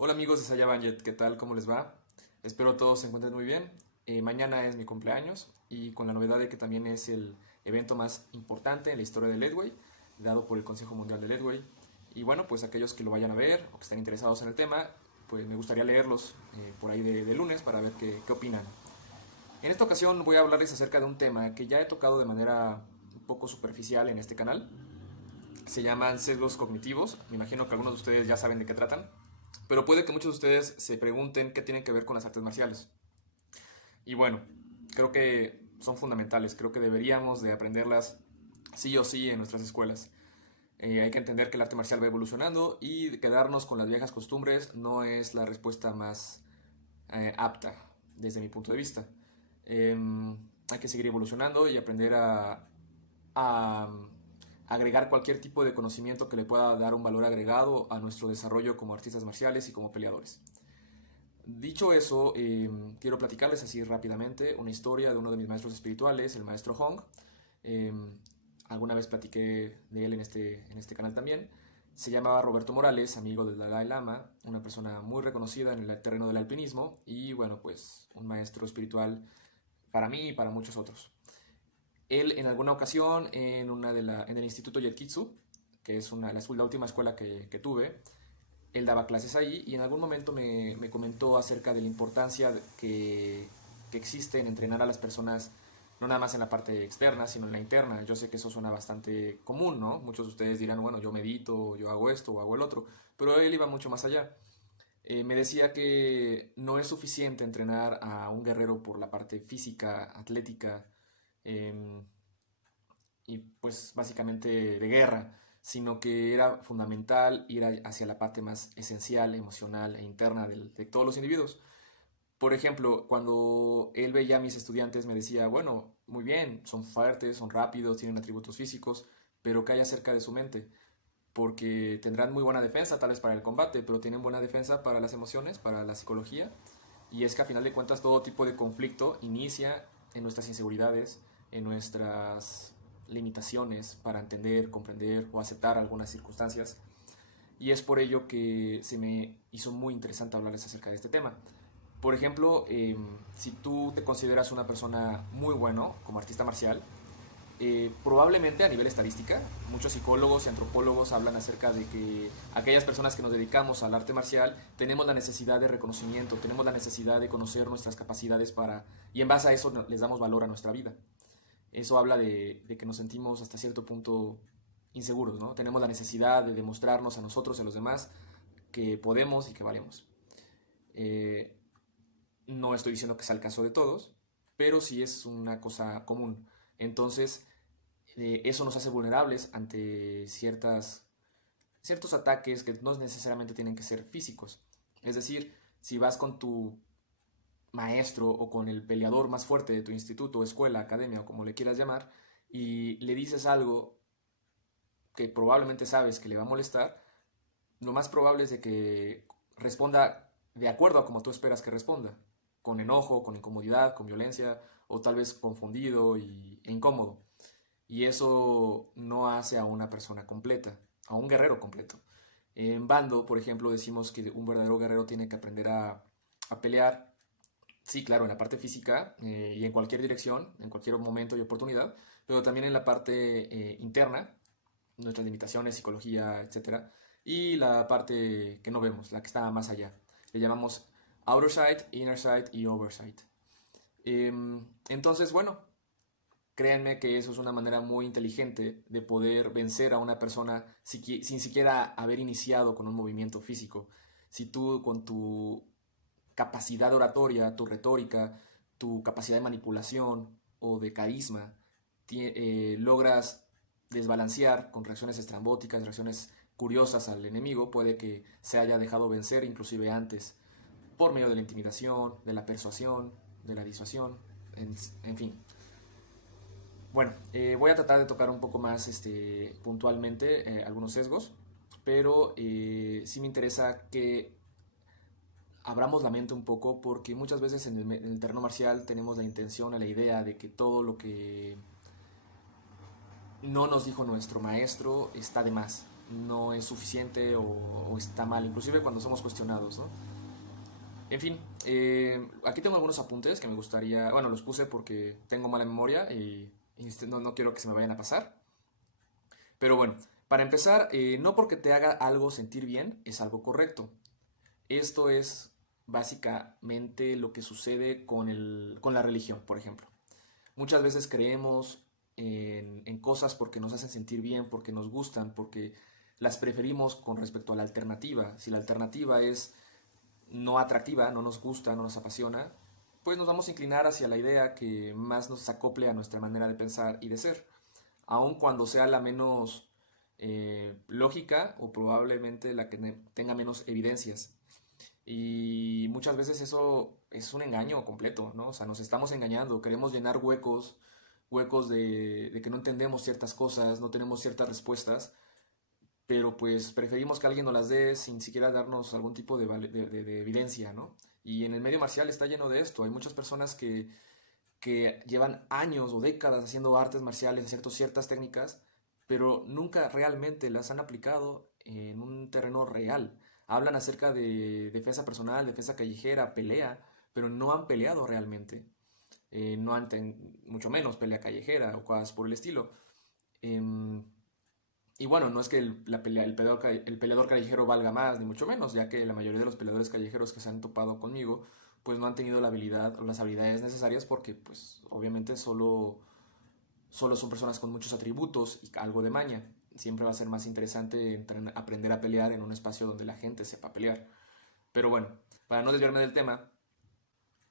Hola amigos de Saya Banjet, ¿qué tal? ¿Cómo les va? Espero todos se encuentren muy bien. Mañana es mi cumpleaños y con la novedad de que también es el evento más importante en la historia de Ledway, dado por el Consejo Mundial de Ledway. Y bueno, pues aquellos que lo vayan a ver o que estén interesados en el tema, pues me gustaría leerlos por ahí de lunes para ver qué opinan. En esta ocasión voy a hablarles acerca de un tema que ya he tocado de manera un poco superficial en este canal. Se llaman sesgos cognitivos. Me imagino que algunos de ustedes ya saben de qué tratan. Pero puede que muchos de ustedes se pregunten qué tienen que ver con las artes marciales. Y bueno, creo que son fundamentales. Creo que deberíamos de aprenderlas sí o sí en nuestras escuelas. Hay que entender que el arte marcial va evolucionando y quedarnos con las viejas costumbres no es la respuesta más apta desde mi punto de vista. Eh, Hay que seguir evolucionando y aprender a agregar cualquier tipo de conocimiento que le pueda dar un valor agregado a nuestro desarrollo como artistas marciales y como peleadores. Dicho eso, quiero platicarles así rápidamente una historia de uno de mis maestros espirituales, el maestro Hong. Eh, Alguna vez platiqué de él en este canal también. Se llamaba Roberto Morales, amigo del Dalai Lama, una persona muy reconocida en el terreno del alpinismo y bueno, pues un maestro espiritual para mí y para muchos otros. Él en alguna ocasión en el Instituto Yetkitsu, que es la última escuela que tuve, él daba clases ahí y en algún momento me comentó acerca de la importancia que existe en entrenar a las personas, no nada más en la parte externa, sino en la interna. Yo sé que eso suena bastante común, ¿no? Muchos de ustedes dirán, bueno, yo medito, yo hago esto o hago el otro, pero él iba mucho más allá. Me decía que no es suficiente entrenar a un guerrero por la parte física, atlética, eh, y pues básicamente de guerra, sino que era fundamental ir hacia la parte más esencial, emocional e interna de todos los individuos. Por ejemplo, cuando él veía a mis estudiantes me decía, bueno, muy bien, son fuertes, son rápidos, tienen atributos físicos, pero ¿qué hay acerca de su mente? Porque tendrán muy buena defensa tal vez para el combate, pero tienen buena defensa para las emociones, para la psicología, y es que a final de cuentas todo tipo de conflicto inicia en nuestras inseguridades, en nuestras limitaciones para entender, comprender o aceptar algunas circunstancias. Y es por ello que se me hizo muy interesante hablarles acerca de este tema. Por ejemplo, si tú te consideras una persona muy bueno como artista marcial, probablemente a nivel estadística, muchos psicólogos y antropólogos hablan acerca de que aquellas personas que nos dedicamos al arte marcial tenemos la necesidad de reconocimiento, tenemos la necesidad de conocer nuestras capacidades y en base a eso les damos valor a nuestra vida. Eso habla de que nos sentimos hasta cierto punto inseguros, ¿no? Tenemos la necesidad de demostrarnos a nosotros y a los demás que podemos y que valemos. Eh, no estoy diciendo que sea el caso de todos, pero sí es una cosa común. Entonces, eso nos hace vulnerables ante ciertos ataques que no necesariamente tienen que ser físicos. Es decir, si vas con tu maestro o con el peleador más fuerte de tu instituto, escuela, academia o como le quieras llamar, y le dices algo que probablemente sabes que le va a molestar, lo más probable es de que responda de acuerdo a como tú esperas que responda, con enojo, con incomodidad, con violencia o tal vez confundido e incómodo. Y eso no hace a una persona completa, a un guerrero completo. En Bando, por ejemplo, decimos que un verdadero guerrero tiene que aprender a pelear, sí, claro, en la parte física y en cualquier dirección, en cualquier momento y oportunidad, pero también en la parte interna, nuestras limitaciones, psicología, etcétera, y la parte que no vemos, la que está más allá. Le llamamos outer sight, inner sight y oversight. Entonces, bueno, créanme que eso es una manera muy inteligente de poder vencer a una persona sin siquiera haber iniciado con un movimiento físico. Si tú con tu capacidad oratoria, tu retórica, tu capacidad de manipulación o de carisma, logras desbalancear con reacciones estrambóticas, reacciones curiosas al enemigo, puede que se haya dejado vencer inclusive antes, por medio de la intimidación, de la persuasión, de la disuasión, en fin. Bueno, voy a tratar de tocar un poco más puntualmente algunos sesgos, pero sí me interesa que abramos la mente un poco porque muchas veces en el terreno marcial tenemos la intención o la idea de que todo lo que no nos dijo nuestro maestro está de más. no es suficiente o está mal, inclusive cuando somos cuestionados, ¿no? En fin, aquí tengo algunos apuntes que me gustaría, bueno, los puse porque tengo mala memoria y no quiero que se me vayan a pasar. Pero bueno, para empezar, no porque te haga algo sentir bien es algo correcto. Esto es básicamente lo que sucede con la religión, por ejemplo. Muchas veces creemos en cosas porque nos hacen sentir bien, porque nos gustan, porque las preferimos con respecto a la alternativa. Si la alternativa es no atractiva, no nos gusta, no nos apasiona, pues nos vamos a inclinar hacia la idea que más nos acople a nuestra manera de pensar y de ser, aun cuando sea la menos lógica o probablemente la que tenga menos evidencias. Y muchas veces eso es un engaño completo, ¿no? O sea, nos estamos engañando, queremos llenar huecos de que no entendemos ciertas cosas, no tenemos ciertas respuestas, pero pues preferimos que alguien nos las dé sin siquiera darnos algún tipo de evidencia, ¿no? Y en el medio marcial está lleno de esto. Hay muchas personas que llevan años o décadas haciendo artes marciales, ciertas técnicas, pero nunca realmente las han aplicado en un terreno real. Hablan acerca de defensa personal, defensa callejera, pelea, pero no han peleado realmente. No han, mucho menos pelea callejera o cosas por el estilo. Em, y bueno, no es que el peleador callejero valga más, ni mucho menos, ya que la mayoría de los peleadores callejeros que se han topado conmigo, pues no han tenido la habilidad o las habilidades necesarias porque, pues, obviamente solo son personas con muchos atributos y algo de maña. Siempre va a ser más interesante aprender a pelear en un espacio donde la gente sepa pelear. Pero bueno, para no desviarme del tema,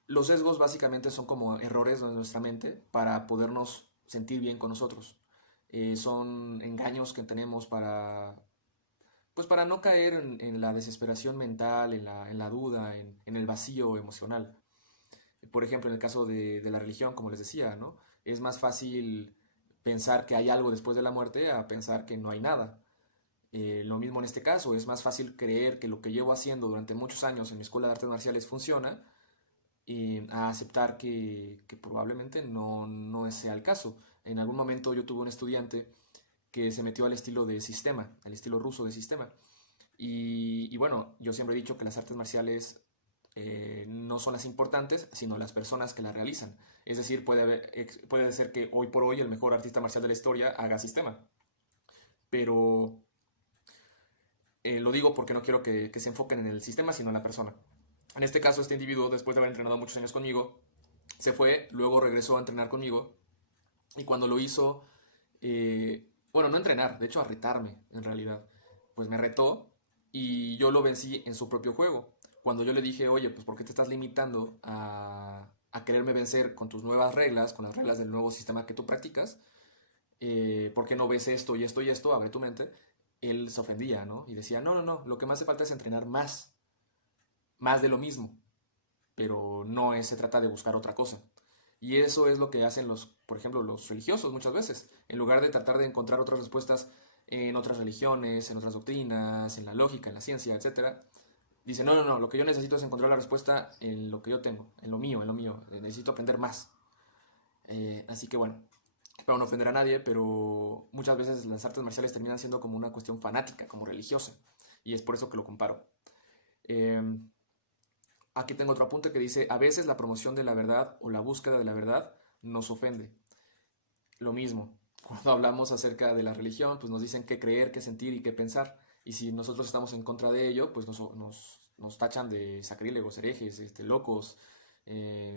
los sesgos básicamente son como errores de nuestra mente para podernos sentir bien con nosotros. Son engaños que tenemos pues para no caer en la desesperación mental, en la duda, en el vacío emocional. Por ejemplo, en el caso de la religión, como les decía, ¿no? Es más fácil pensar que hay algo después de la muerte a pensar que no hay nada. Lo mismo en este caso, es más fácil creer que lo que llevo haciendo durante muchos años en mi escuela de artes marciales funciona a aceptar que probablemente no sea el caso. En algún momento yo tuve un estudiante que se metió al estilo de sistema, al estilo ruso de sistema. Y bueno, yo siempre he dicho que las artes marciales no son las importantes, sino las personas que las realizan. Es decir, puede ser que hoy por hoy el mejor artista marcial de la historia haga sistema. Pero lo digo porque no quiero que se enfoquen en el sistema, sino en la persona. En este caso, este individuo, después de haber entrenado muchos años conmigo, se fue, luego regresó a entrenar conmigo. Y cuando lo hizo, bueno, no entrenar, de hecho a retarme, en realidad. Pues me retó y yo lo vencí en su propio juego. Cuando yo le dije, oye, pues ¿por qué te estás limitando a quererme vencer con tus nuevas reglas, con las reglas del nuevo sistema que tú practicas? ¿Por qué no ves esto y esto y esto? Abre tu mente. Él se ofendía, ¿no? Y decía, no, lo que más hace falta es entrenar más de lo mismo, pero no se trata de buscar otra cosa. Y eso es lo que hacen por ejemplo, los religiosos muchas veces. En lugar de tratar de encontrar otras respuestas en otras religiones, en otras doctrinas, en la lógica, en la ciencia, etcétera, dicen, no, lo que yo necesito es encontrar la respuesta en lo que yo tengo, en lo mío, necesito aprender más. Así que bueno, espero no ofender a nadie, pero muchas veces las artes marciales terminan siendo como una cuestión fanática, como religiosa, y es por eso que lo comparo. Aquí tengo otro apunte que dice, a veces la promoción de la verdad o la búsqueda de la verdad nos ofende. Lo mismo, cuando hablamos acerca de la religión, pues nos dicen qué creer, qué sentir y qué pensar. Y si nosotros estamos en contra de ello, pues nos tachan de sacrílegos, herejes, locos,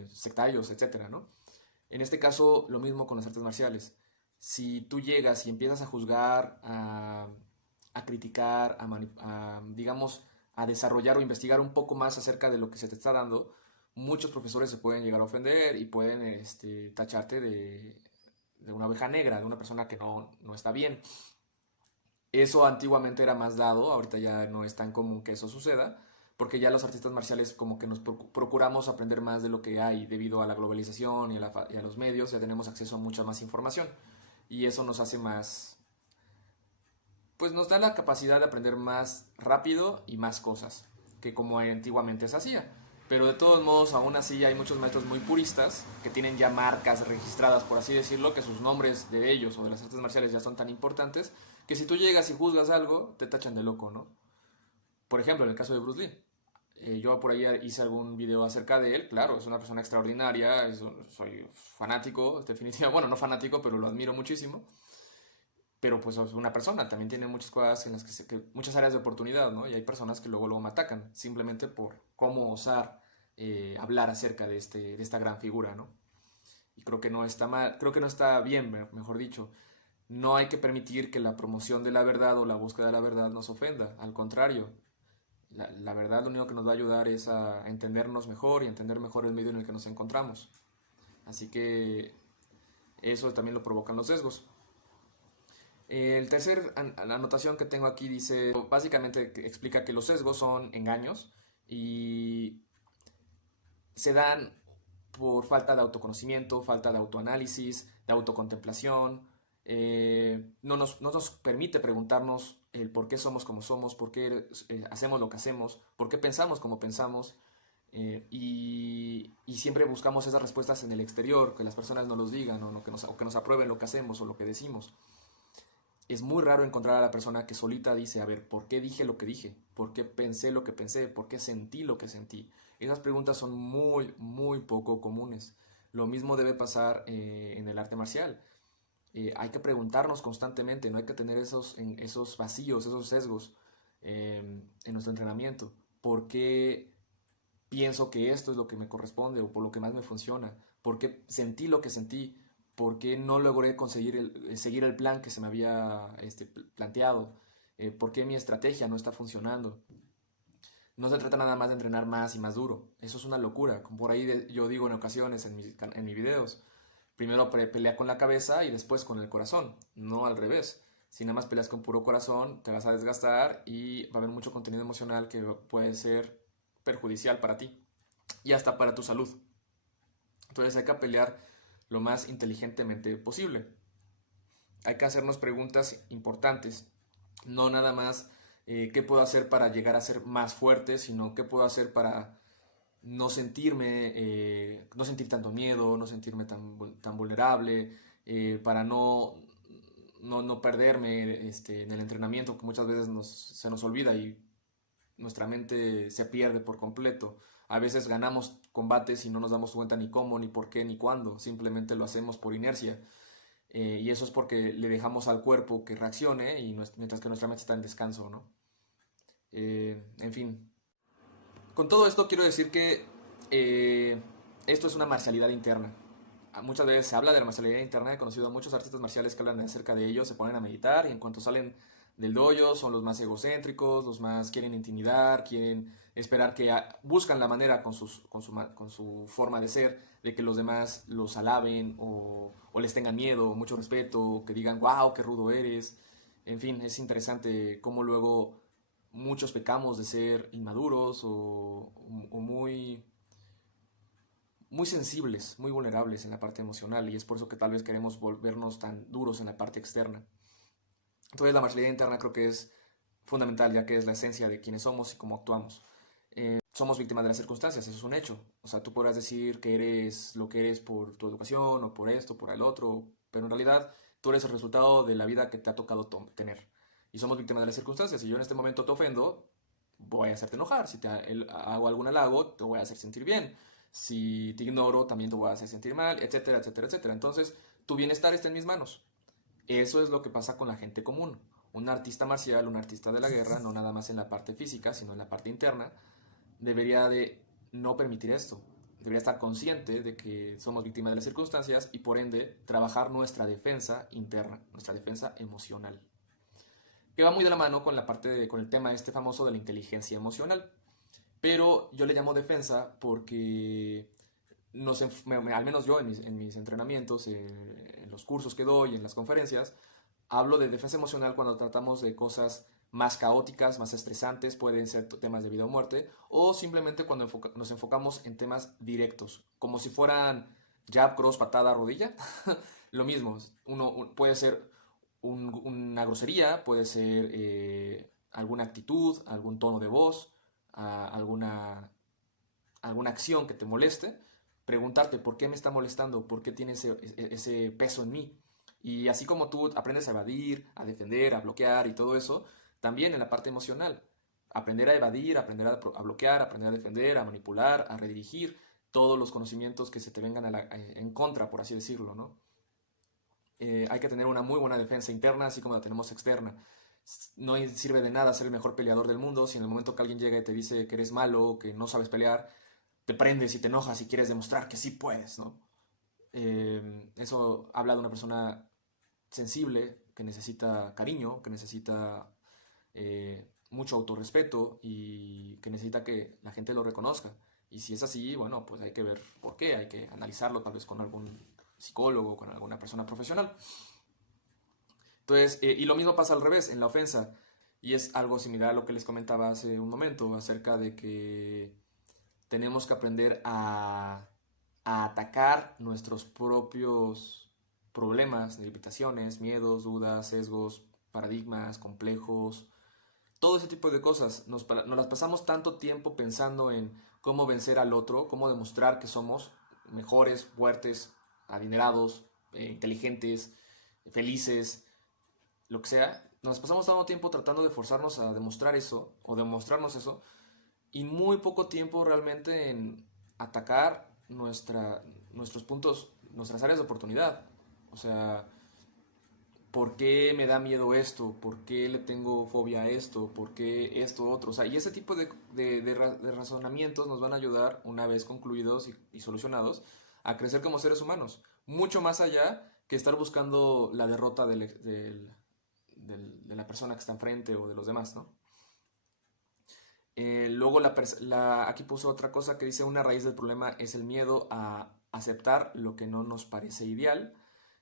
sectarios, etcétera, ¿no? En este caso, lo mismo con las artes marciales. Si tú llegas y empiezas a juzgar, a criticar, digamos, a desarrollar o investigar un poco más acerca de lo que se te está dando, muchos profesores se pueden llegar a ofender y pueden tacharte de una oveja negra, de una persona que no está bien. Eso antiguamente era más dado, ahorita ya no es tan común que eso suceda, porque ya los artistas marciales como que nos procuramos aprender más de lo que hay debido a la globalización y a los medios, ya tenemos acceso a mucha más información y eso nos hace más, pues nos da la capacidad de aprender más rápido y más cosas que como antiguamente se hacía. Pero de todos modos, aún así hay muchos maestros muy puristas que tienen ya marcas registradas, por así decirlo, que sus nombres de ellos o de las artes marciales ya son tan importantes que si tú llegas y juzgas algo, te tachan de loco, ¿no? Por ejemplo, en el caso de Bruce Lee. Yo por ahí hice algún video acerca de él, claro, es una persona extraordinaria, soy fanático, definitivamente, bueno, no fanático, pero lo admiro muchísimo, pero pues es una persona, también tiene muchas cosas en las muchas áreas de oportunidad, ¿no? Y hay personas que luego me atacan, simplemente por cómo osar hablar acerca de esta gran figura, ¿no? Y creo que no está mal, creo que no está bien, mejor dicho. No hay que permitir que la promoción de la verdad o la búsqueda de la verdad nos ofenda, al contrario, la verdad lo único que nos va a ayudar es a entendernos mejor y entender mejor el medio en el que nos encontramos. Así que eso también lo provocan los sesgos. El tercer anotación que tengo aquí dice, básicamente explica que los sesgos son engaños y se dan por falta de autoconocimiento, falta de autoanálisis, de autocontemplación. No nos permite preguntarnos el por qué somos como somos, por qué hacemos lo que hacemos, por qué pensamos como pensamos. Y siempre buscamos esas respuestas en el exterior, que las personas nos los digan o que nos aprueben lo que hacemos o lo que decimos. Es muy raro encontrar a la persona que solita dice, a ver, ¿por qué dije lo que dije? ¿Por qué pensé lo que pensé? ¿Por qué sentí lo que sentí? Esas preguntas son muy, muy poco comunes. Lo mismo debe pasar en el arte marcial. Hay que preguntarnos constantemente, no hay que tener esos vacíos, esos sesgos en nuestro entrenamiento. ¿Por qué pienso que esto es lo que me corresponde o por lo que más me funciona? ¿Por qué sentí lo que sentí? ¿Por qué no logré seguir el plan que se me había planteado? ¿Por qué mi estrategia no está funcionando? No se trata nada más de entrenar más y más duro. Eso es una locura. Como por ahí yo digo en ocasiones en mis videos. Primero pelea con la cabeza y después con el corazón. No al revés. Si nada más peleas con puro corazón, te vas a desgastar y va a haber mucho contenido emocional que puede ser perjudicial para ti y hasta para tu salud. Entonces hay que pelear lo más inteligentemente posible. Hay que hacernos preguntas importantes. No nada más qué puedo hacer para llegar a ser más fuerte, sino qué puedo hacer para no no sentir tanto miedo, no sentirme tan vulnerable, para no perderme en el entrenamiento, que muchas veces se nos olvida y nuestra mente se pierde por completo. A veces ganamos combates y no nos damos cuenta ni cómo, ni por qué, ni cuándo, simplemente lo hacemos por inercia. Y eso es porque le dejamos al cuerpo que reaccione y mientras que nuestra mente está en descanso, ¿no? En fin, con todo esto quiero decir que esto es una marcialidad interna. Muchas veces se habla de la marcialidad interna. He conocido a muchos artistas marciales que hablan acerca de ello, se ponen a meditar y en cuanto salen del dojo son los más egocéntricos, los más quieren intimidar, quieren esperar buscan la manera con su forma de ser de que los demás los alaben o les tengan miedo, mucho respeto, que digan, wow, qué rudo eres. En fin, es interesante cómo luego muchos pecamos de ser inmaduros o muy sensibles, muy vulnerables en la parte emocional y es por eso que tal vez queremos volvernos tan duros en la parte externa. Entonces la marcialidad interna creo que es fundamental ya que es la esencia de quiénes somos y cómo actuamos. Somos víctimas de las circunstancias, eso es un hecho. O sea, tú podrás decir que eres lo que eres por tu educación o por esto, por el otro, pero en realidad tú eres el resultado de la vida que te ha tocado tener. Y somos víctimas de las circunstancias. Si yo en este momento te ofendo, voy a hacerte enojar. Si hago algún halago, te voy a hacer sentir bien. Si te ignoro, también te voy a hacer sentir mal, etcétera, etcétera, etcétera. Entonces, tu bienestar está en mis manos. Eso es lo que pasa con la gente común. Un artista marcial, un artista de la guerra, no nada más en la parte física, sino en la parte interna, debería de no permitir esto. Debería estar consciente de que somos víctimas de las circunstancias y por ende trabajar nuestra defensa interna, nuestra defensa emocional. Que va muy de la mano con con el tema este famoso de la inteligencia emocional. Pero yo le llamo defensa porque al menos yo en mis entrenamientos, en los cursos que doy, en las conferencias, hablo de defensa emocional cuando tratamos de cosas más caóticas, más estresantes, pueden ser temas de vida o muerte, o simplemente cuando nos enfocamos en temas directos, como si fueran jab, cross, patada, rodilla. Lo mismo, puede ser una grosería, puede ser alguna actitud, algún tono de voz, alguna acción que te moleste, preguntarte por qué me está molestando, por qué tiene ese peso en mí. Y así como tú aprendes a evadir, a defender, a bloquear y todo eso, también en la parte emocional. Aprender a evadir, aprender a bloquear, aprender a defender, a manipular, a redirigir todos los conocimientos que se te vengan en contra, por así decirlo, ¿no? Hay que tener una muy buena defensa interna, así como la tenemos externa. No sirve de nada ser el mejor peleador del mundo si en el momento que alguien llega y te dice que eres malo, que no sabes pelear, te prendes y te enojas y quieres demostrar que sí puedes, ¿no? Eso habla de una persona sensible, que necesita cariño, que necesita mucho autorrespeto y que necesita que la gente lo reconozca. Y si es así, bueno, pues hay que ver por qué, hay que analizarlo tal vez con algún psicólogo, con alguna persona profesional. Entonces, y lo mismo pasa al revés, en la ofensa. Y es algo similar a lo que les comentaba hace un momento acerca de que tenemos que aprender a atacar nuestros propios problemas, limitaciones, miedos, dudas, sesgos, paradigmas, complejos, todo ese tipo de cosas. Nos las pasamos tanto tiempo pensando en cómo vencer al otro, cómo demostrar que somos mejores, fuertes, adinerados, inteligentes, felices, lo que sea. Nos pasamos tanto tiempo tratando de forzarnos a demostrar eso o demostrarnos eso y muy poco tiempo realmente en atacar nuestros puntos, nuestras áreas de oportunidad. O sea, ¿por qué me da miedo esto? ¿Por qué le tengo fobia a esto? ¿Por qué esto otro? O sea, y ese tipo de razonamientos nos van a ayudar, una vez concluidos y solucionados, a crecer como seres humanos. Mucho más allá que estar buscando la derrota de la persona que está enfrente o de los demás, ¿no? Luego aquí puso otra cosa que dice: una raíz del problema es el miedo a aceptar lo que no nos parece ideal.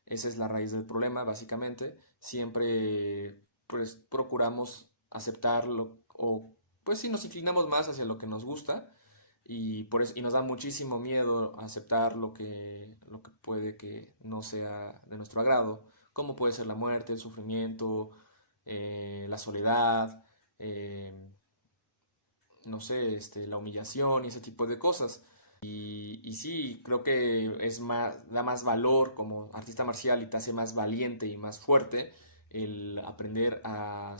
Esa es la raíz del problema, básicamente. Siempre pues procuramos aceptarlo o pues sí nos inclinamos más hacia lo que nos gusta y nos da muchísimo miedo aceptar lo que puede que no sea de nuestro agrado, como puede ser la muerte, el sufrimiento, la soledad, no sé, la humillación y ese tipo de cosas. Y sí, creo que da más valor como artista marcial y te hace más valiente y más fuerte el aprender a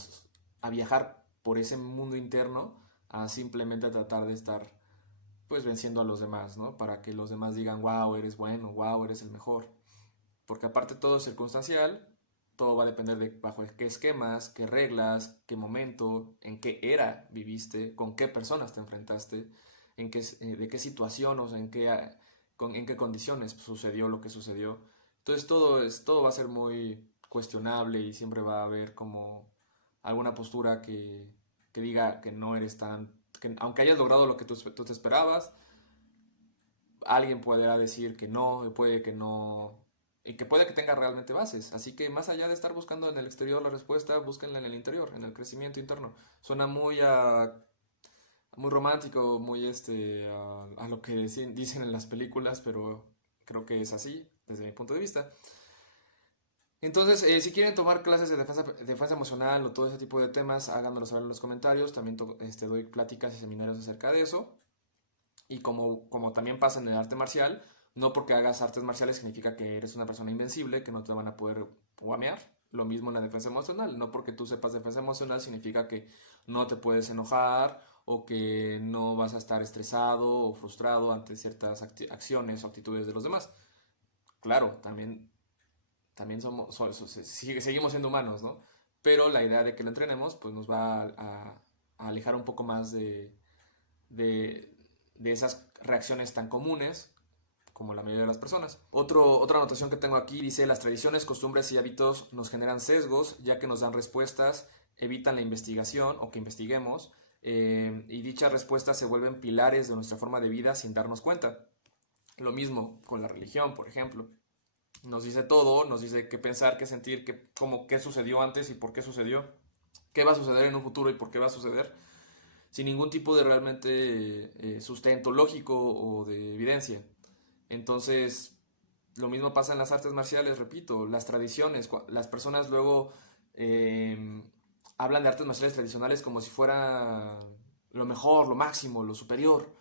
viajar por ese mundo interno a simplemente tratar de estar pues venciendo a los demás, ¿no? Para que los demás digan: wow, eres bueno, wow, eres el mejor. Porque aparte todo es circunstancial, todo va a depender de bajo qué esquemas, qué reglas, qué momento, en qué era viviste, con qué personas te enfrentaste, de qué situación, o sea, en qué condiciones sucedió lo que sucedió. Entonces todo va a ser muy cuestionable y siempre va a haber como alguna postura que diga que no eres que aunque hayas logrado lo que tú te esperabas, alguien podrá decir que no, puede que no, y que puede que tenga realmente bases. Así que más allá de estar buscando en el exterior la respuesta, búsquenla en el interior, en el crecimiento interno. Suena muy romántico, muy a lo que dicen en las películas, pero creo que es así desde mi punto de vista. Entonces, si quieren tomar clases de defensa emocional o todo ese tipo de temas, háganmelo saber en los comentarios. También doy pláticas y seminarios acerca de eso. Y como también pasa en el arte marcial, no porque hagas artes marciales significa que eres una persona invencible, que no te van a poder guamear. Lo mismo en la defensa emocional. No porque tú sepas defensa emocional significa que no te puedes enojar o que no vas a estar estresado o frustrado ante ciertas acciones o actitudes de los demás. Claro, también seguimos siendo humanos, ¿no? Pero la idea de que lo entrenemos pues nos va a alejar un poco más de, de esas reacciones tan comunes como la mayoría de las personas. Otra anotación que tengo aquí dice: las tradiciones, costumbres y hábitos nos generan sesgos, ya que nos dan respuestas, evitan la investigación o que investiguemos, y dichas respuestas se vuelven pilares de nuestra forma de vida sin darnos cuenta. Lo mismo con la religión, por ejemplo. Nos dice todo, nos dice qué pensar, qué sentir, qué sucedió antes y por qué sucedió, qué va a suceder en un futuro y por qué va a suceder, sin ningún tipo de realmente sustento lógico o de evidencia. Entonces, lo mismo pasa en las artes marciales, repito, las tradiciones. Las personas luego hablan de artes marciales tradicionales como si fuera lo mejor, lo máximo, lo superior.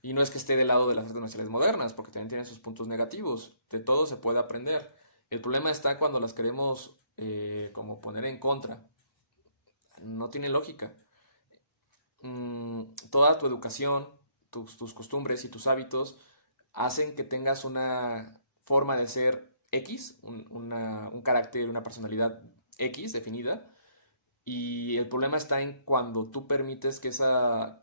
Y no es que esté del lado de las artes marciales modernas, porque también tienen sus puntos negativos. De todo se puede aprender. El problema está cuando las queremos como poner en contra. No tiene lógica. Toda tu educación, tus costumbres y tus hábitos hacen que tengas una forma de ser X, un carácter, una personalidad X definida. Y el problema está en cuando tú permites que esa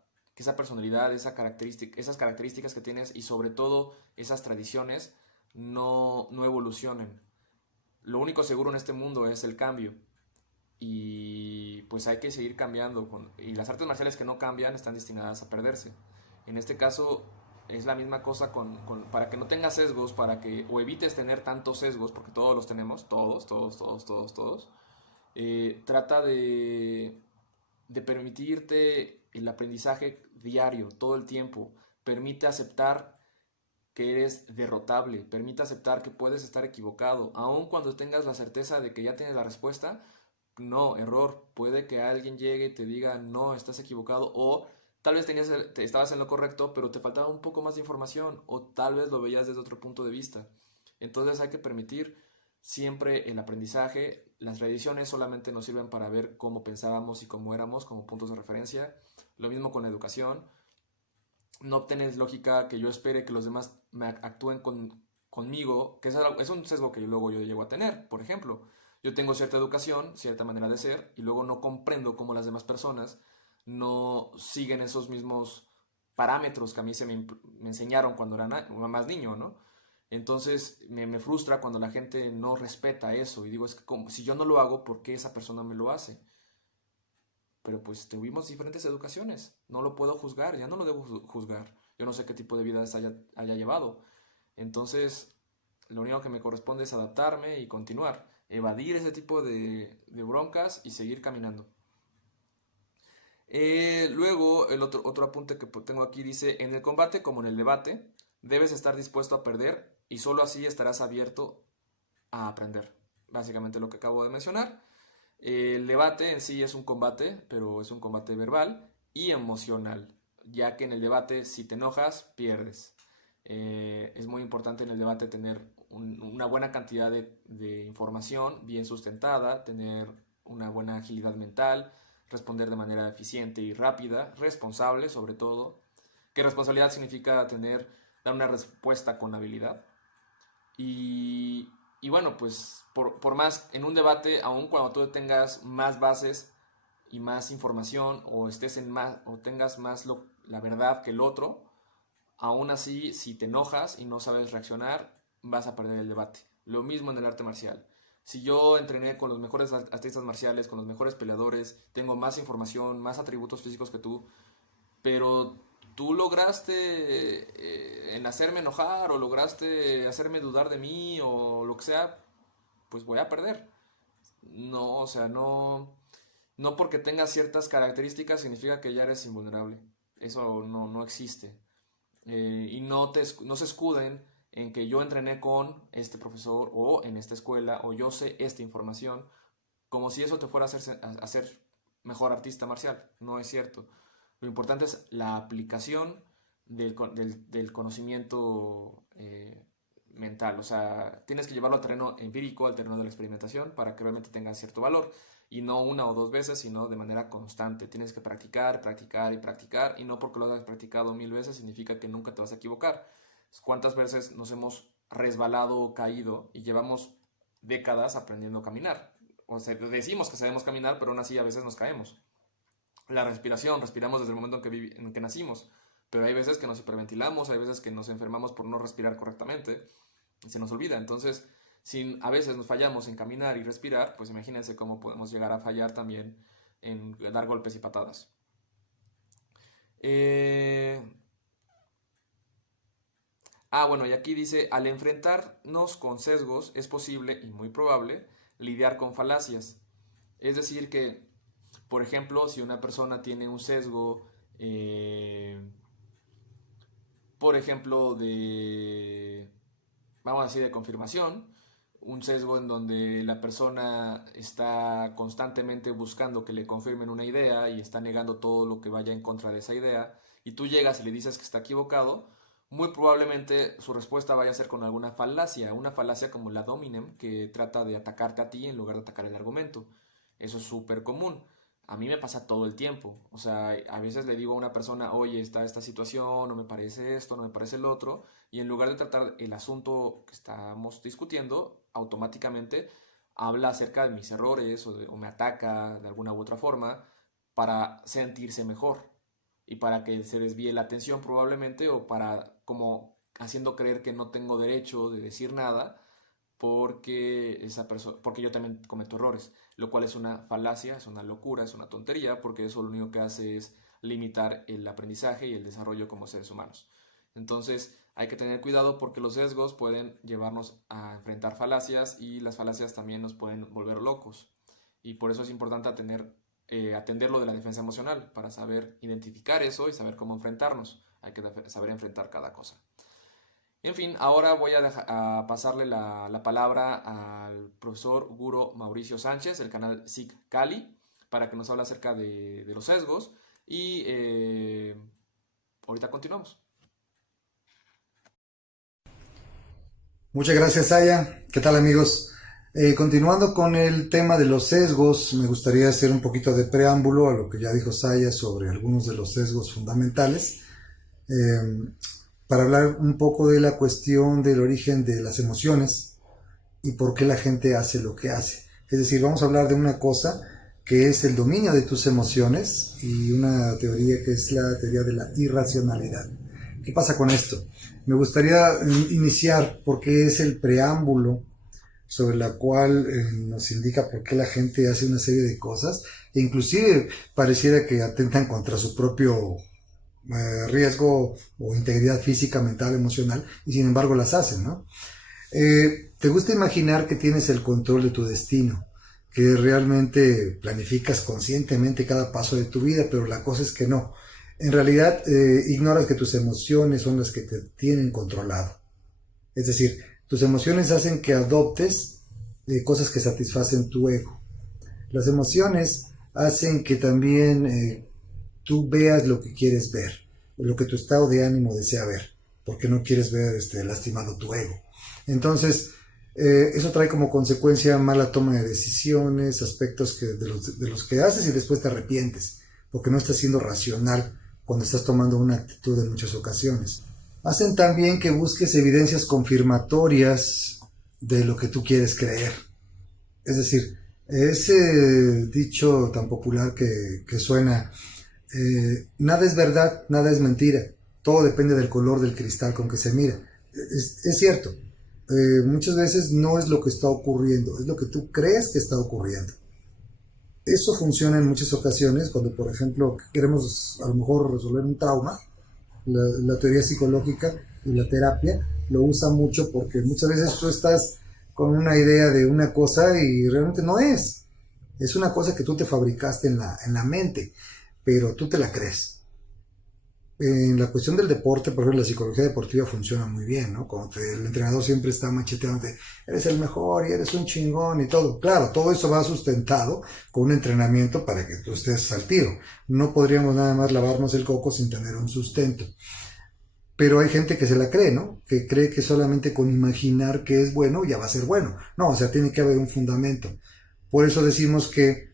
personalidad, esas características que tienes y sobre todo esas tradiciones no evolucionen. Lo único seguro en este mundo es el cambio y pues hay que seguir cambiando. Y las artes marciales que no cambian están destinadas a perderse. En este caso es la misma cosa para que no tengas sesgos, o evites tener tantos sesgos, porque todos los tenemos, todos. Trata de permitirte el aprendizaje diario, todo el tiempo. Permite aceptar que eres derrotable, permite aceptar que puedes estar equivocado, aun cuando tengas la certeza de que ya tienes la respuesta. No, error, puede que alguien llegue y te diga no, estás equivocado, o tal vez estabas en lo correcto, pero te faltaba un poco más de información, o tal vez lo veías desde otro punto de vista. Entonces hay que permitir siempre el aprendizaje. Las tradiciones solamente nos sirven para ver cómo pensábamos y cómo éramos como puntos de referencia. Lo mismo con la educación. No tienes lógica que yo espere que los demás actúen conmigo, que es un sesgo que luego yo llego a tener. Por ejemplo, yo tengo cierta educación, cierta manera de ser, y luego no comprendo cómo las demás personas no siguen esos mismos parámetros que a mí me enseñaron cuando era más niño, ¿no? Entonces me frustra cuando la gente no respeta eso y digo, es que si yo no lo hago, ¿por qué esa persona me lo hace? Pero pues tuvimos diferentes educaciones, no lo puedo juzgar, ya no lo debo juzgar. Yo no sé qué tipo de vida haya llevado. Entonces, lo único que me corresponde es adaptarme y continuar, evadir ese tipo de broncas y seguir caminando. Luego, el otro apunte que tengo aquí dice, en el combate como en el debate, debes estar dispuesto a perder y solo así estarás abierto a aprender. Básicamente lo que acabo de mencionar. El debate en sí es un combate, pero es un combate verbal y emocional, ya que en el debate si te enojas, pierdes. Es muy importante en el debate tener una buena cantidad de información bien sustentada, tener una buena agilidad mental, responder de manera eficiente y rápida, responsable sobre todo, que responsabilidad significa dar una respuesta con habilidad. Y bueno, pues por más en un debate, aun cuando tú tengas más bases y más información o estés en más o tengas más la verdad que el otro, aún así si te enojas y no sabes reaccionar, vas a perder el debate. Lo mismo en el arte marcial. Si yo entrené con los mejores artistas marciales, con los mejores peleadores, tengo más información, más atributos físicos que tú, pero tú lograste en hacerme enojar o lograste hacerme dudar de mí o lo que sea, pues voy a perder. No, o sea, no porque tengas ciertas características significa que ya eres invulnerable. Eso no existe. Y no se escuden en que yo entrené con este profesor o en esta escuela o yo sé esta información, como si eso te fuera a hacer mejor artista marcial. No es cierto. Lo importante es la aplicación del conocimiento mental. O sea, tienes que llevarlo al terreno empírico, al terreno de la experimentación, para que realmente tenga cierto valor. Y no una o dos veces, sino de manera constante. Tienes que practicar, practicar y practicar. Y no porque lo hayas practicado 1000 veces significa que nunca te vas a equivocar. ¿Cuántas veces nos hemos resbalado o caído y llevamos décadas aprendiendo a caminar? O sea, decimos que sabemos caminar, pero aún así a veces nos caemos. La respiración, respiramos desde el momento en que nacimos, pero hay veces que nos hiperventilamos, hay veces que nos enfermamos por no respirar correctamente, y se nos olvida. Entonces, si a veces nos fallamos en caminar y respirar, pues imagínense cómo podemos llegar a fallar también en dar golpes y patadas. Bueno, y aquí dice, al enfrentarnos con sesgos es posible y muy probable lidiar con falacias. Es decir, que por ejemplo, si una persona tiene un sesgo, por ejemplo, vamos a decir, de confirmación, un sesgo en donde la persona está constantemente buscando que le confirmen una idea y está negando todo lo que vaya en contra de esa idea, y tú llegas y le dices que está equivocado, muy probablemente su respuesta vaya a ser con alguna falacia, una falacia como la dominem, que trata de atacarte a ti en lugar de atacar el argumento. Eso es súper común. A mí me pasa todo el tiempo. O sea, a veces le digo a una persona, oye, está esta situación, no me parece esto, no me parece el otro, y en lugar de tratar el asunto que estamos discutiendo, automáticamente habla acerca de mis errores o me ataca de alguna u otra forma para sentirse mejor y para que se desvíe la atención probablemente o para como haciendo creer que no tengo derecho de decir nada porque esa persona, porque yo también cometo errores, lo cual es una falacia, es una locura, es una tontería, porque eso lo único que hace es limitar el aprendizaje y el desarrollo como seres humanos. Entonces, hay que tener cuidado porque los sesgos pueden llevarnos a enfrentar falacias y las falacias también nos pueden volver locos. Y por eso es importante atender lo de la defensa emocional para saber identificar eso y saber cómo enfrentarnos. Hay que saber enfrentar cada cosa. En fin, ahora voy a pasarle la palabra al profesor Guro Mauricio Sánchez, del canal SIC Cali, para que nos hable acerca de los sesgos y ahorita continuamos. Muchas gracias, Aya. ¿Qué tal, amigos? Continuando con el tema de los sesgos, me gustaría hacer un poquito de preámbulo a lo que ya dijo Saya sobre algunos de los sesgos fundamentales, para hablar un poco de la cuestión del origen de las emociones y por qué la gente hace lo que hace. Es decir, vamos a hablar de una cosa que es el dominio de tus emociones y una teoría que es la teoría de la irracionalidad. ¿Qué pasa con esto? Me gustaría iniciar porque es el preámbulo sobre la cual nos indica por qué la gente hace una serie de cosas e inclusive pareciera que atentan contra su propio riesgo o integridad física, mental, emocional, y sin embargo las hacen, ¿no? Te gusta imaginar que tienes el control de tu destino, que realmente planificas conscientemente cada paso de tu vida, pero la cosa es que no. En realidad, ignoras que tus emociones son las que te tienen controlado. Es decir, tus emociones hacen que adoptes cosas que satisfacen tu ego. Las emociones hacen que también tú veas lo que quieres ver, lo que tu estado de ánimo desea ver, porque no quieres ver lastimado tu ego. Entonces, eso trae como consecuencia mala toma de decisiones, aspectos de los que haces y después te arrepientes, porque no estás siendo racional cuando estás tomando una actitud en muchas ocasiones. Hacen también que busques evidencias confirmatorias de lo que tú quieres creer. Es decir, ese dicho tan popular que suena, nada es verdad, nada es mentira, todo depende del color del cristal con que se mira. Es cierto, muchas veces no es lo que está ocurriendo, es lo que tú crees que está ocurriendo. Eso funciona en muchas ocasiones cuando, por ejemplo, queremos a lo mejor resolver un trauma. La teoría psicológica y la terapia lo usa mucho porque muchas veces tú estás con una idea de una cosa y realmente no es. Es una cosa que tú te fabricaste en la mente, pero tú te la crees. En la cuestión del deporte, por ejemplo, la psicología deportiva funciona muy bien, ¿no? Como el entrenador siempre está macheteando de, eres el mejor y eres un chingón y todo. Claro, todo eso va sustentado con un entrenamiento para que tú estés al tiro. No podríamos nada más lavarnos el coco sin tener un sustento. Pero hay gente que se la cree, ¿no? Que cree que solamente con imaginar que es bueno ya va a ser bueno. No, o sea, tiene que haber un fundamento. Por eso decimos que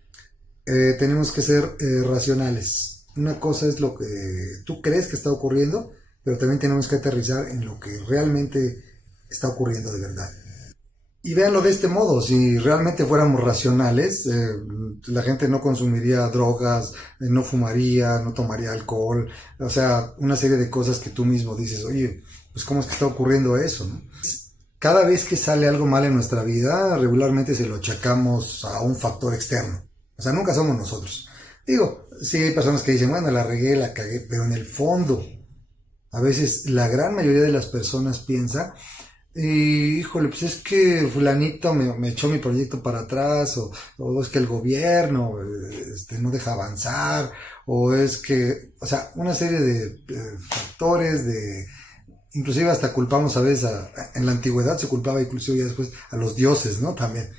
tenemos que ser racionales. Una cosa es lo que tú crees que está ocurriendo, pero también tenemos que aterrizar en lo que realmente está ocurriendo de verdad. Y véanlo de este modo, si realmente fuéramos racionales, la gente no consumiría drogas, no fumaría, no tomaría alcohol, o sea, una serie de cosas que tú mismo dices, oye, pues ¿cómo es que está ocurriendo eso, no? Cada vez que sale algo mal en nuestra vida, regularmente se lo achacamos a un factor externo, o sea, nunca somos nosotros. Digo, sí hay personas que dicen, bueno, la regué, la cagué, pero en el fondo, a veces la gran mayoría de las personas piensa, híjole, pues es que fulanito me echó mi proyecto para atrás, o es que el gobierno no deja avanzar, o es que, o sea, una serie de factores, inclusive hasta culpamos a veces, en la antigüedad se culpaba inclusive ya después a los dioses, ¿no? También,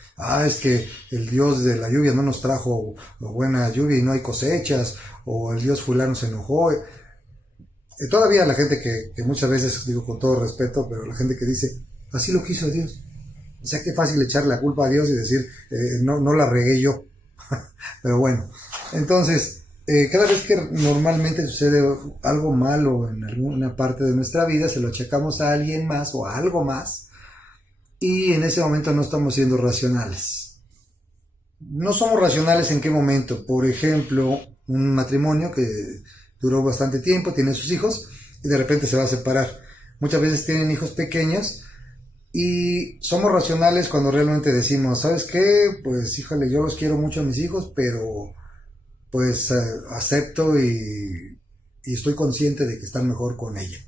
es que el dios de la lluvia no nos trajo buena lluvia y no hay cosechas, o el dios fulano se enojó. Todavía la gente que muchas veces, digo con todo respeto, pero la gente que dice, así lo quiso Dios. O sea, qué fácil echarle la culpa a Dios y decir, no la regué yo. Pero bueno, entonces, cada vez que normalmente sucede algo malo en alguna parte de nuestra vida, se lo achacamos a alguien más o a algo más, y en ese momento no estamos siendo racionales. No somos racionales en qué momento. Por ejemplo, un matrimonio que duró bastante tiempo, tiene sus hijos y de repente se va a separar. Muchas veces tienen hijos pequeños y somos racionales cuando realmente decimos, ¿sabes qué? Pues híjole, yo los quiero mucho a mis hijos, pero pues acepto y estoy consciente de que están mejor con ella.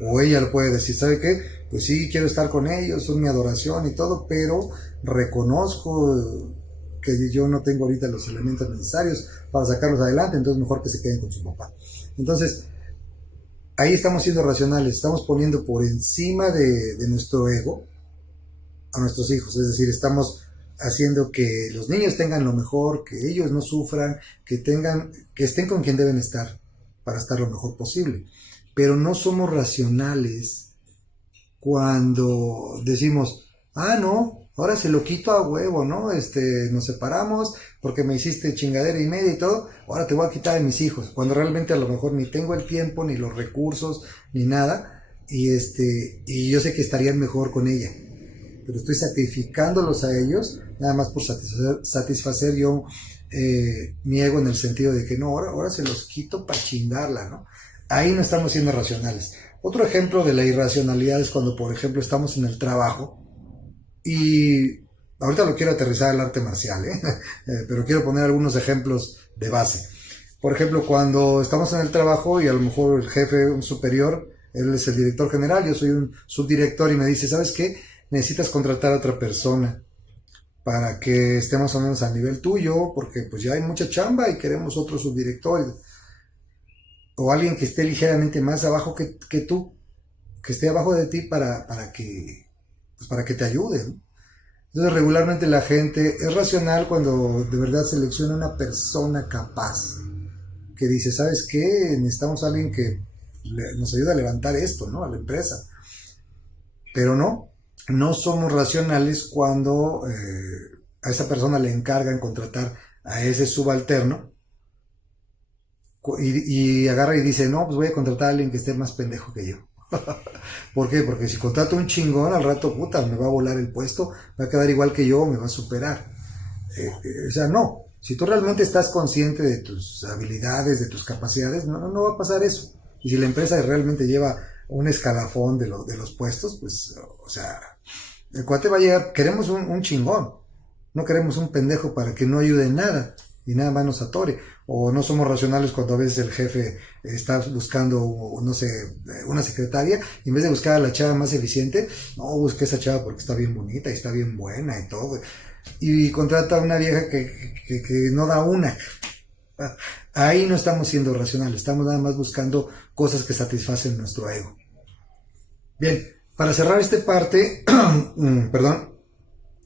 O ella lo puede decir, ¿sabe qué? Pues sí, quiero estar con ellos, son mi adoración y todo, pero reconozco que yo no tengo ahorita los elementos necesarios para sacarlos adelante, entonces mejor que se queden con su papá. Entonces, ahí estamos siendo racionales, estamos poniendo por encima de nuestro ego a nuestros hijos, es decir, estamos haciendo que los niños tengan lo mejor, que ellos no sufran, que estén con quien deben estar para estar lo mejor posible. Pero no somos racionales cuando decimos, no, ahora se lo quito a huevo, ¿no? Nos separamos porque me hiciste chingadera y media y todo, ahora te voy a quitar a mis hijos, cuando realmente a lo mejor ni tengo el tiempo, ni los recursos, ni nada, y yo sé que estarían mejor con ella, pero estoy sacrificándolos a ellos, nada más por satisfacer yo mi ego, en el sentido de que no, ahora se los quito para chingarla, ¿no? Ahí no estamos siendo racionales. Otro ejemplo de la irracionalidad es cuando, por ejemplo, estamos en el trabajo y ahorita lo quiero aterrizar al arte marcial, pero quiero poner algunos ejemplos de base. Por ejemplo, cuando estamos en el trabajo y a lo mejor el jefe, un superior, él es el director general, yo soy un subdirector y me dice, ¿sabes qué? Necesitas contratar a otra persona para que esté más o menos al nivel tuyo, porque pues ya hay mucha chamba y queremos otro subdirector. O alguien que esté ligeramente más abajo que tú, que esté abajo de ti para que te ayude, ¿no? Entonces regularmente la gente es racional cuando de verdad selecciona una persona capaz, que dice, ¿sabes qué? Necesitamos a alguien que nos ayude a levantar esto, ¿no? A la empresa. Pero no somos racionales cuando a esa persona le encargan contratar a ese subalterno, y agarra y dice, no, pues voy a contratar a alguien que esté más pendejo que yo. ¿Por qué? Porque si contrato un chingón, al rato, puta, me va a volar el puesto, va a quedar igual que yo, me va a superar. O sea, no. Si tú realmente estás consciente de tus habilidades, de tus capacidades, no va a pasar eso. Y si la empresa realmente lleva un escalafón de los puestos, pues, o sea, el cuate va a llegar, queremos un chingón, no queremos un pendejo para que no ayude en nada y nada más nos atore. O no somos racionales cuando a veces el jefe está buscando, no sé, una secretaria, y en vez de buscar a la chava más eficiente, no, busque esa chava porque está bien bonita y está bien buena y todo, y contrata a una vieja que no da una. Ahí no estamos siendo racionales, estamos nada más buscando cosas que satisfacen nuestro ego. Bien, para cerrar esta parte, perdón,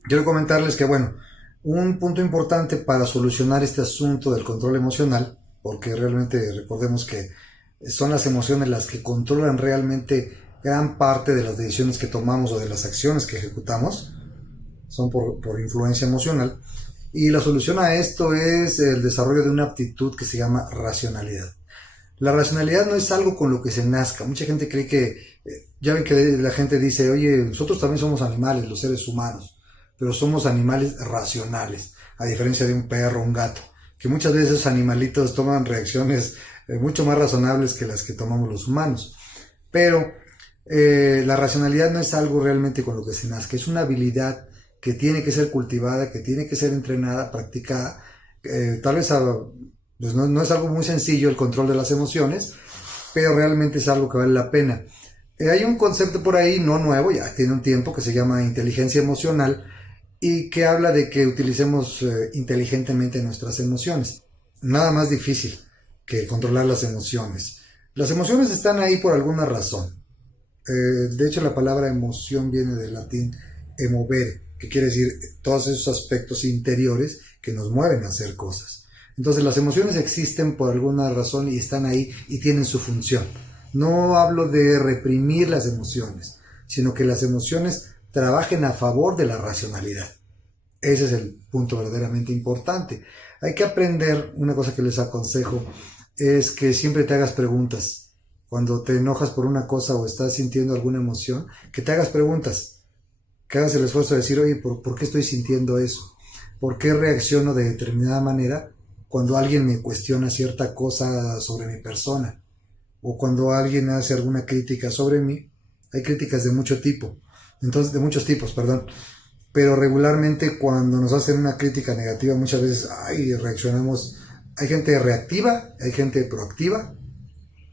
quiero comentarles que, bueno, un punto importante para solucionar este asunto del control emocional, porque realmente recordemos que son las emociones las que controlan realmente gran parte de las decisiones que tomamos o de las acciones que ejecutamos, son por influencia emocional, y la solución a esto es el desarrollo de una aptitud que se llama racionalidad. La racionalidad no es algo con lo que se nazca. Mucha gente cree que, ya ven que la gente dice, oye, nosotros también somos animales, los seres humanos, pero somos animales racionales, a diferencia de un perro o un gato, que muchas veces esos animalitos toman reacciones mucho más razonables que las que tomamos los humanos. Pero la racionalidad no es algo realmente con lo que se nazca, es una habilidad que tiene que ser cultivada, que tiene que ser entrenada, practicada. Tal vez pues no es algo muy sencillo el control de las emociones, pero realmente es algo que vale la pena. Hay un concepto por ahí, no nuevo, ya tiene un tiempo, que se llama inteligencia emocional, y que habla de que utilicemos inteligentemente nuestras emociones. Nada más difícil que controlar las emociones. Las emociones están ahí por alguna razón. De hecho, la palabra emoción viene del latín emovere, que quiere decir todos esos aspectos interiores que nos mueven a hacer cosas. Entonces las emociones existen por alguna razón y están ahí y tienen su función. No hablo de reprimir las emociones, sino que las emociones trabajen a favor de la racionalidad. Ese es el punto verdaderamente importante. Hay que aprender, una cosa que les aconsejo, es que siempre te hagas preguntas. Cuando te enojas por una cosa o estás sintiendo alguna emoción, que te hagas preguntas. Que hagas el esfuerzo de decir, oye, ¿por qué estoy sintiendo eso? ¿Por qué reacciono de determinada manera cuando alguien me cuestiona cierta cosa sobre mi persona? O cuando alguien hace alguna crítica sobre mí. Hay críticas de mucho tipo. Entonces, de muchos tipos, perdón. Pero regularmente cuando nos hacen una crítica negativa, muchas veces reaccionamos. Hay gente reactiva, hay gente proactiva,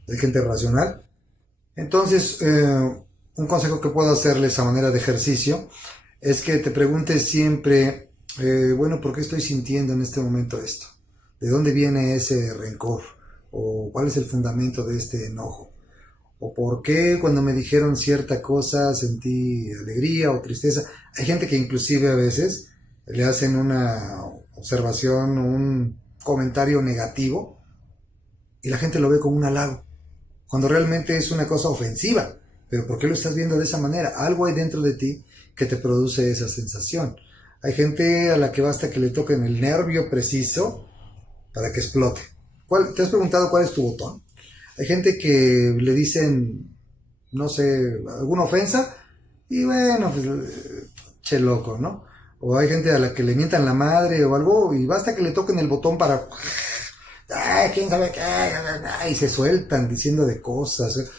hay gente racional. Entonces, un consejo que puedo hacerles a manera de ejercicio es que te preguntes siempre, bueno, ¿por qué estoy sintiendo en este momento esto? ¿De dónde viene ese rencor? ¿O cuál es el fundamento de este enojo? ¿O por qué cuando me dijeron cierta cosa sentí alegría o tristeza? Hay gente que inclusive a veces le hacen una observación o un comentario negativo y la gente lo ve como un halago, cuando realmente es una cosa ofensiva. Pero ¿por qué lo estás viendo de esa manera? Algo hay dentro de ti que te produce esa sensación. Hay gente a la que basta que le toquen el nervio preciso para que explote. ¿Te has preguntado cuál es tu botón? Hay gente que le dicen, no sé, alguna ofensa y bueno, pues, che loco, ¿no? O hay gente a la que le mientan la madre o algo y basta que le toquen el botón para... ¡Ay, quién sabe qué! Y se sueltan diciendo de cosas.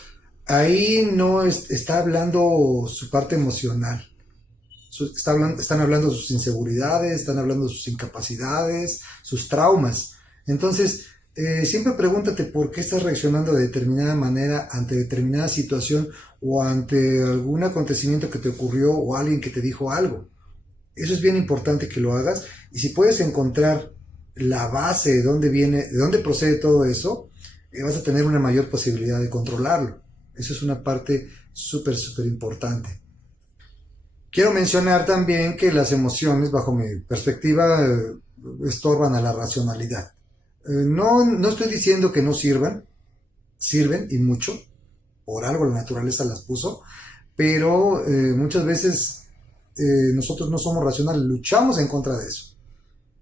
Ahí no está hablando su parte emocional. Están hablando de sus inseguridades, están hablando de sus incapacidades, sus traumas. Entonces, siempre pregúntate por qué estás reaccionando de determinada manera ante determinada situación o ante algún acontecimiento que te ocurrió o alguien que te dijo algo. Eso es bien importante que lo hagas, y si puedes encontrar la base de dónde viene, de dónde procede todo eso, vas a tener una mayor posibilidad de controlarlo. Eso es una parte súper, súper importante. Quiero mencionar también que las emociones, bajo mi perspectiva, estorban a la racionalidad. No estoy diciendo que no sirvan, sirven y mucho, por algo la naturaleza las puso, pero muchas veces nosotros no somos racionales, luchamos en contra de eso.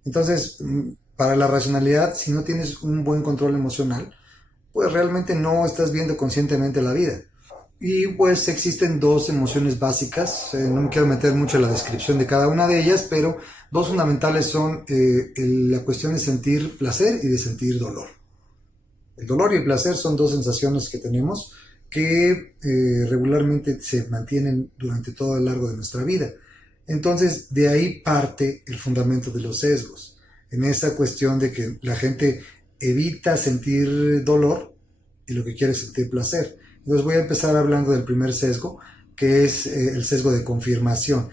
Entonces, para la racionalidad, si no tienes un buen control emocional, pues realmente no estás viendo conscientemente la vida. Y pues existen dos emociones básicas, no me quiero meter mucho en la descripción de cada una de ellas, pero dos fundamentales son la cuestión de sentir placer y de sentir dolor. El dolor y el placer son dos sensaciones que tenemos que regularmente se mantienen durante todo el largo de nuestra vida. Entonces, de ahí parte el fundamento de los sesgos, en esa cuestión de que la gente evita sentir dolor y lo que quiere es sentir placer. Entonces voy a empezar hablando del primer sesgo, que es el sesgo de confirmación.